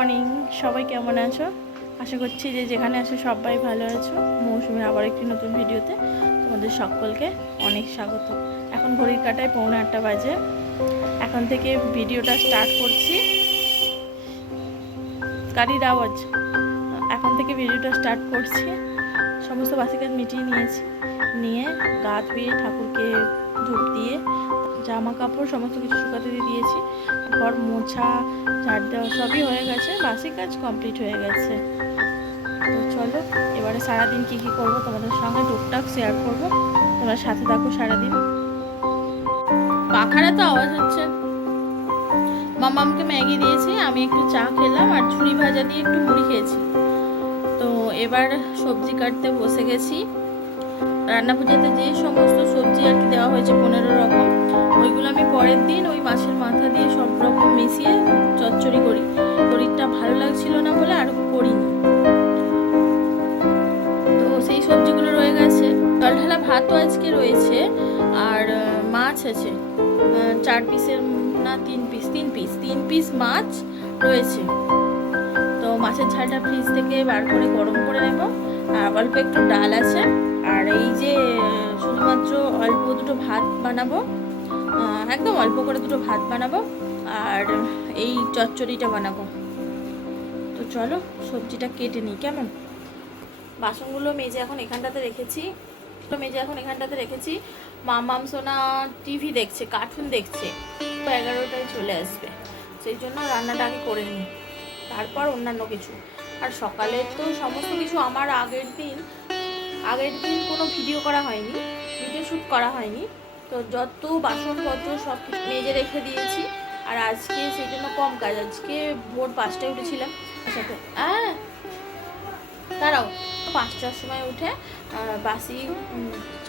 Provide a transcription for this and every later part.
Morning সবাই কেমন আছো? আশা করছি যে যেখানে আছো সবাই ভালো আছো। মৌসুমের আবার একটি নতুন ভিডিওতে তোমাদের সকলকে অনেক স্বাগত। এখন ঘড়ির কাটায় পৌনে আটটা বাজে। এখন থেকে ভিডিওটা স্টার্ট করছি। গাড়ির আওয়াজ। এখন থেকে ভিডিওটা স্টার্ট করছি। সমস্ত বাসি কাজ মিটিয়ে নিয়েছি। নিয়ে গা ধুয়ে ঠাকুরকে ধূপ দিয়ে জামা কাপড় সমস্ত কিছু শুকাতে দিয়ে দিয়েছি। ঘর মোছা, ঝাড় দেওয়া সবই হয়ে গেছে। বাসি কাজ কমপ্লিট হয়ে গেছে। তো চলো, এবারে সারাদিন কী কী করব তোমাদের সঙ্গে টুকটাক শেয়ার করব। তোমরা সাথে থাকো সারাদিন। পাখারা তো আওয়াজ হচ্ছে। মামামকে ম্যাগি দিয়েছি, আমি একটু চা খেলাম আর ঝুড়ি ভাজা দিয়ে একটু মুড়ি খেয়েছি। তো এবার সবজি কাটতে বসে গেছি। রান্না পুজোতে যে সমস্ত সবজি আর কি দেওয়া হয়েছে পনেরো রকম, ওইগুলো আমি পরের দিন ওই মাছের মাথা দিয়ে সব রকম মিশিয়ে চচ্চড়ি করি। শরীরটা ভালো লাগছিল না বলে আর করিনি। তো সেই সবজিগুলো রয়ে গেছে। জল ঢালা ভাতও আজকে রয়েছে আর মাছ আছে। চার পিসের না, তিন পিস তিন পিস তিন পিস মাছ রয়েছে। মাছের ঝালটা ফ্রিজ থেকে বার করে গরম করে নেব। আর অল্প একটু ডাল আছে। আর এই যে, শুধুমাত্র অল্প দুটো ভাত বানাবো। একদম অল্প করে দুটো ভাত বানাবো। আর এই চচ্চড়িটা বানাবো। তো চলো, সবজিটা কেটে নিই, কেমন? বাসনগুলো মেজে এখন এখানটাতে রেখেছি। তো মেজে এখন এখানটাতে রেখেছি। মামাম সোনা টিভি দেখছে, কার্টুন দেখছে। তো এগারোটায় চলে আসবে। সেই জন্য রান্নাটা আগে করে নিই। তারপর অন্যান্য কিছু। আর সকালে তো সমস্ত কিছু আমার আগের দিন আগের দিন কোনো ভিডিও করা হয়নি ভিডিও শ্যুট করা হয়নি। তো যত বাসনপত্র সব কিছু মেজে রেখে দিয়েছি, আর আজকে সেই জন্য কম কাজ। আজকে ভোর পাঁচটায় উঠেছিলাম। সাথে হ্যাঁ দাঁড়াও। পাঁচটার সময় উঠে বাসি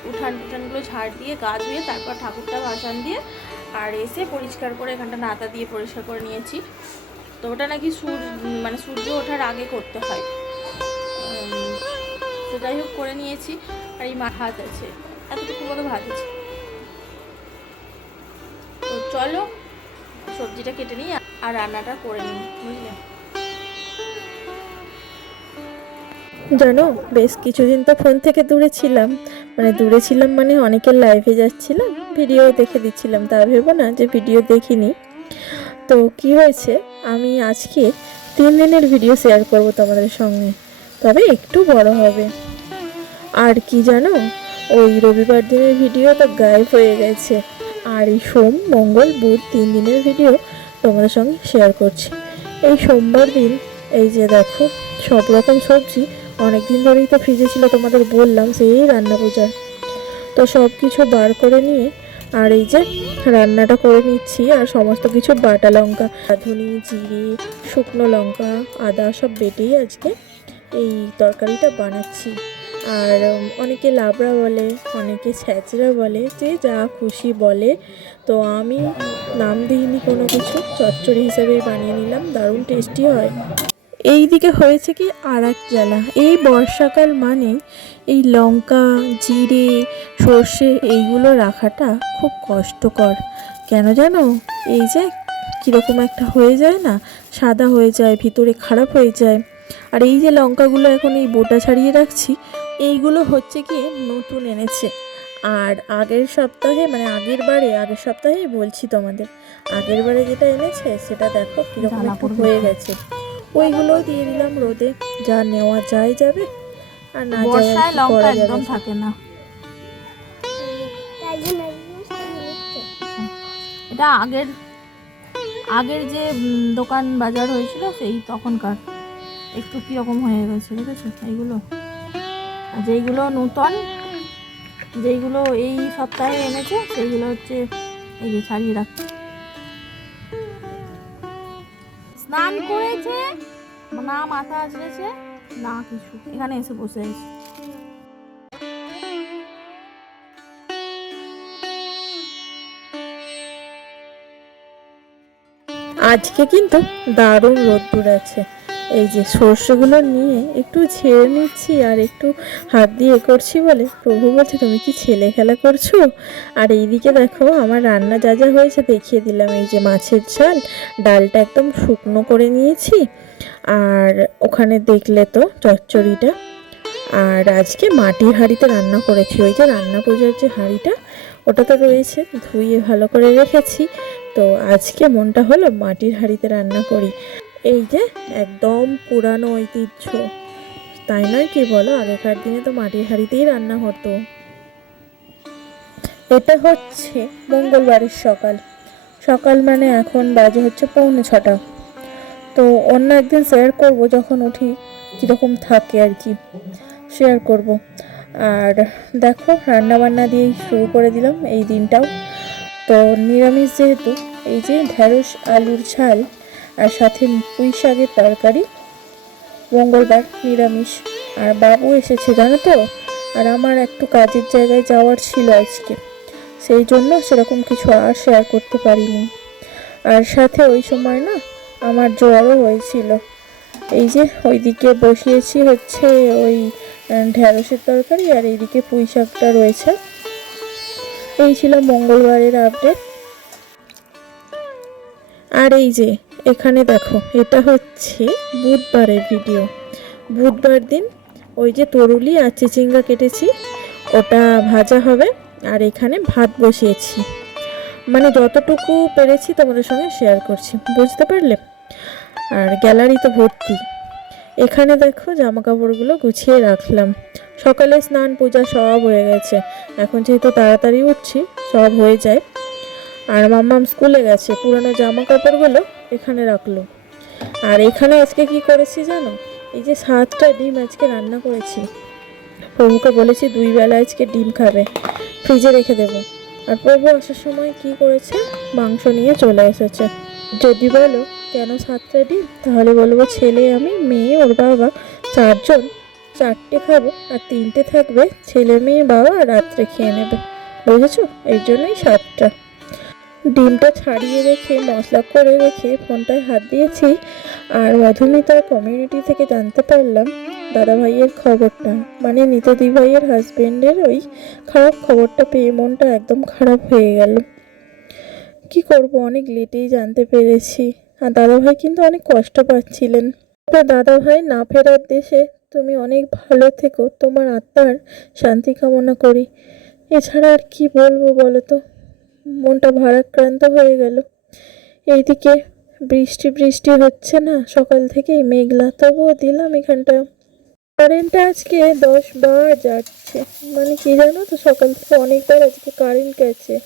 উঠান টুঠানগুলো ঝাড় দিয়ে, গা ধুয়ে তারপর ঠাকুরটা ভাসান দিয়ে, আর এসে পরিষ্কার করে এখানটা নাতা দিয়ে পরিষ্কার করে নিয়েছি। তো ওটা নাকি সূর্য মানে সূর্য ওঠার আগে করতে হয়। তো যাই হোক, করে নিয়েছি। আর এই মা ভাত আছে। এতটুকু মতো ভাত আছে। তো চলো, সবজিটা কেটে নিই আর রান্নাটা করে নিই, বুঝলে? জানো, বেশ কিছুদিন তো ফোন থেকে দূরে ছিলাম। মানে দূরে ছিলাম মানে অনেকের লাইভে যাচ্ছিলাম ভিডিও দেখে দিচ্ছিলাম। তা ভেবো না যে ভিডিও দেখিনি। তো কি হয়েছে? আমি আজকে তিন দিনের ভিডিও শেয়ার করব তোমাদের সঙ্গে। তবে একটু বড় হবে। আর কি জানো? ওই রবিবার দিনের ভিডিও তো গায়েব হয়ে গেছে। আর এই সোম, মঙ্গল, বুধ তিন দিনের ভিডিও তোমাদের সঙ্গে শেয়ার করছি। এই সোমবার দিন, এই যে দেখো, সব রকম সবজি অনেক দিন ধরেই তো ফ্রিজে ছিল তোমাদের বললাম, সেই রান্না পূজার তো সব কিছু বার করে নিয়ে আর এই যে রান্নাটা করে নিচ্ছি, আর সমস্ত কিছু বাটা লঙ্কা রাঁধুনি জিরে, শুকনো লঙ্কা, আদা সব বেটেই আজকে এই তরকারিটা বানাচ্ছি। আর অনেকে লাবড়া বলে, অনেকে ছ্যাচড়া বলে, যে যা খুশি বলে। তো আমি নাম দিইনি কোনো কিছু, চচ্চড়ি হিসেবেই বানিয়ে নিলাম, দারুণ টেস্টি হয়। এই দিকে হয়েছে কি আর এক জ্বালা এই বর্ষাকাল মানে এই লঙ্কা জিরে সর্ষে এইগুলো রাখাটা খুব কষ্টকর। কেন জানো? এই যে কীরকম একটা হয়ে যায় না সাদা হয়ে যায় ভিতরে খারাপ হয়ে যায়। আর এই যে লঙ্কাগুলো এখন এই বোটা ছাড়িয়ে রাখছি এইগুলো হচ্ছে কি নতুন এনেছে। আর আগের সপ্তাহে মানে আগের বারে আগের সপ্তাহেই বলছি তোমাদের আগের বারে যেটা এনেছে সেটা দেখো কীরকম। হয়ে গেছে। ওইগুলো দিয়ে দিলাম রোদে। যা নেওয়া যায় যাবে আর না যায় বর্ষায় লঙ্কা একদম থাকে না। এটা আগের আগের যে দোকান বাজার হয়েছিল সেই তখনকার। একটু কীরকম হয়ে গেছে দেখেছ? এইগুলো। আর যেইগুলো নূতন যেইগুলো এই সপ্তাহে এনেছে সেইগুলো হচ্ছে এই যে ছাড়িয়ে রাখছে স্নান করেছে, না মাথা আছড়েছে না কিছু। এখানে এসে বসে আছে। আজকে কিন্তু দারুণ রোদ্দুর আছে। এই যে সর্ষেগুলো নিয়ে একটু ছেড়ে নিচ্ছি আর একটু হাত দিয়ে করছি বলে, প্রভু বলছে, তুমি কি ছেলে খেলা করছ? আর এইদিকে দেখো আমার রান্না যা যা হয়েছে দেখিয়ে দিলাম। এই যে মাছের ঝাল, ডালটা একদম শুকনো করে নিয়েছি। আর ওখানে দেখলে তো চচ্চড়িটা। আর আজকে মাটির হাঁড়িতে রান্না করেছি। ওই যে রান্না পূজার যে হাঁড়িটা, ওটা তো রয়েছে, ধুয়ে ভালো করে রেখেছি। তো আজকে মনটা হলো মাটির হাঁড়িতে রান্না করি। এই যে একদম পুরানো ঐতিহ্য। তাই নয় কি বলো? আগেকার দিনে তো মাটির হাঁড়িতেই রান্না হতো। এটা হচ্ছে মঙ্গলবারের সকাল। সকাল মানে এখন বাজে হচ্ছে পৌনে ছটা। তো অন্য একদিন শেয়ার করব যখন উঠি, কীরকম থাকে আর কি। শেয়ার করব। আর দেখো রান্না বান্না দিয়েই শুরু করে দিলাম এই দিনটাও। তো নিরামিষ যেহেতু, এই যে ঢ্যাঁড়স আলুর ঝাল আর সাথে পুঁই শাকের তরকারি। মঙ্গলবার নিরামিষ। আর বাবু এসেছে, জানো তো? আর আমার একটু কাজের জায়গায় যাওয়ার ছিল আজকে। সেই জন্য সেরকম কিছু আর শেয়ার করতে পারিনি। আর সাথে ওই সময় না, আমার জ্বরও হয়েছিল। এই যে ওইদিকে বসিয়েছি হচ্ছে ওই ঢ্যাঁড়সের তরকারি আর এইদিকে পুঁই শাকটা রয়েছে। এই ছিল মঙ্গলবারের আপডেট আর এই যে এখানে দেখো, এটা হচ্ছে বুধবারের ভিডিও বুধবার দিন ওই যে তরুলি আর চিচিঙ্গা কেটেছি, ওটা ভাজা হবে আর এখানে ভাত বসিয়েছি। মানে যতটুকু পেরেছি তোমাদের সঙ্গে শেয়ার করছি, বুঝতে পারলে? আর গ্যালারি তো ভর্তি। এখানে দেখো জামা কাপড়গুলো গুছিয়ে রাখলাম। সকালে স্নান, পূজা সব হয়ে গেছে। এখন যেহেতু তাড়াতাড়ি উঠছি, সব হয়ে যায়। আর মাম্মাম স্কুলে গেছে, পুরনো জামা কাপড়গুলো এখানে রাখল। আর এখানে আজকে কি করেছি জানো? এই যে সাতটা ডিম আজকে রান্না করেছি। প্রভুকে বলেছি দুই বেলা আজকে ডিম খাবে। ফ্রিজে রেখে দেবো। আর প্রভু আসার সময় কি করেছে? মাংস নিয়ে চলে এসেছে। যদি বলো কেন সাতটা ডিম? তাহলে বলব ছেলে আমি, মেয়ে, ওর বাবা চারজন। চারটে খাব আর তিনটে থাকবে। ছেলে, মেয়ে, বাবা রাত্রে খেয়ে নেবে। বুঝেছ? এই জন্যই সাতটা। ডিমটা ছাড়িয়ে রেখে, মশলা করে রেখে ফোনটায় হাত দিয়েছি আর মধুমিতার কমিউনিটি থেকে জানতে পারলাম দাদা ভাইয়ের খবরটা। মানে নিতদি ভাইয়ের হাজবেন্ডের ওই খারাপ খবরটা পেয়ে মনটা একদম খারাপ হয়ে গেল। কি করব, অনেক লেটেই জানতে পেরেছি। আর দাদা ভাই কিন্তু অনেক কষ্ট পাচ্ছিলেন। তো দাদা ভাই না ফেরার দেশে তুমি অনেক ভালো থেকো, তোমার আত্মার শান্তি কামনা করি। এছাড়া আর কি বলব বলো তো? মনটা ভারাক্রান্ত হয়ে গেল। এইদিকে বৃষ্টি বৃষ্টি হচ্ছে না। সকাল থেকেই মেঘলা, তবুও দিলাম এখানটা। কারেন্টটা আজকে দশ বার যাচ্ছে। মানে কি জানো তো, সকাল থেকে অনেকবার আজকে কারেন্ট গেছে।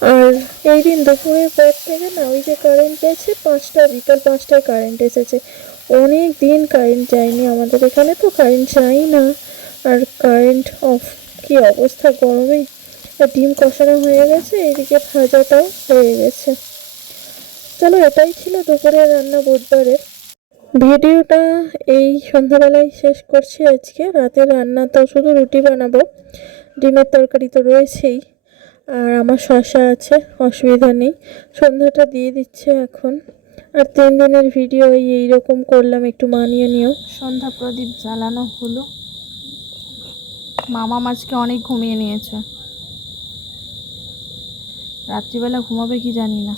আর এই দিন দুপুরের পর থেকে না, ওই যে কারেন্ট গেছে, পাঁচটা বিকাল পাঁচটায় কারেন্ট এসেছে। অনেক দিন কারেন্ট যায়নি আমাদের এখানে তো কারেন্ট যাই না। আর কারেন্ট অফ কি অবস্থা গরমে। আর ডিম কষানো হয়ে গেছে, এদিকে ভাজাটাও হয়ে গেছে। চলো, এটাই ছিল দুপুরের রান্না বুধবারের। ভিডিওটা এই সন্ধ্যাবেলায় শেষ করছি আজকে। রাতের রান্না তো শুধু রুটি বানাবো, ডিমের তরকারি তো রয়েছেই। আর আমার শশা আছে, অসুবিধা নেই। সন্ধ্যাটা দিয়ে দিচ্ছে এখন। আর তিন দিনের ভিডিও এই এইরকম করলাম, একটু মানিয়ে নিও। সন্ধ্যা প্রদীপ জ্বালানো হলো। মামা মাছকে অনেক ঘুমিয়ে নিয়েছে। রাত্রিবেলা ঘুমাবে কি জানি না।